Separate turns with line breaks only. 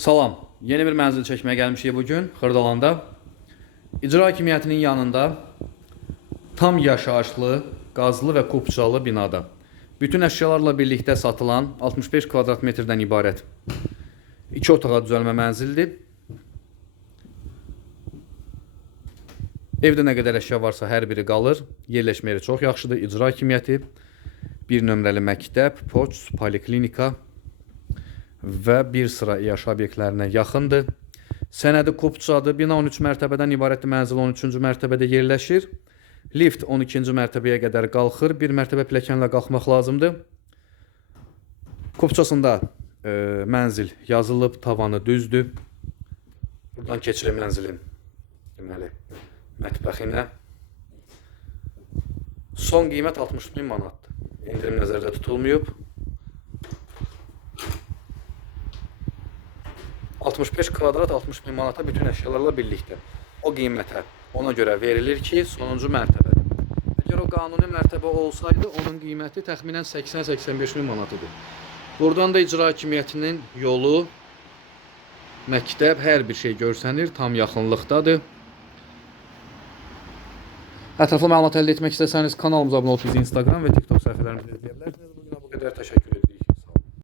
Salam. Yeni bir mənzil çəkməyə gəlmişik bu gün Xırdalanda. İcra hakimiyyətinin yanında tam yaşayışlı, qazlı və kupçalı binada bütün əşyalarla birlikdə satılan 65 kvadrat metrdən ibarət 2 otağa düzəlmə mənzildir. Evdə nə qədər əşya varsa hər biri qalır. Yerləşmə yeri çox yaxşıdır. İcra hakimiyyəti, bir nömrəli məktəb, poçt, poliklinika və bir sıra yaşayış obyektlərinə yaxındır. Sənədi kupçadır. Bina 13 mərtəbədən ibarət mənzil 13-cü mərtəbədə yerləşir. Lift 12-ci mərtəbəyə qədər qalxır. Bir mərtəbə pilləkənlə qalxmaq lazımdır. Kupçasında e, mənzil yazılıb, tavanı düzdür. Buradan keçirik mənzilin deməli mətbəxinə. Son qiymət 60 min manatdır. İndirim nəzərdə tutulmayıb. 65 kvadrat 60 min manata bütün əşyalarla birlikdə. O qiymətə ona görə verilir ki, sonuncu mərtəbədir. Əgər o qanuni mərtəbə olsaydı, onun qiyməti təxminən 80-85 min manatıdır. Buradan da icra hakimiyyətinin yolu, məktəb, hər bir şey görsənir, tam yaxınlıqdadır. Ətraflı məlumat əldə etmək istəsəniz kanalımıza abunə olub bizi Instagram və TikTok səhifələrimizdə izləyə bilərsiniz. Bu günə bu qədər təşəkkür edirəm.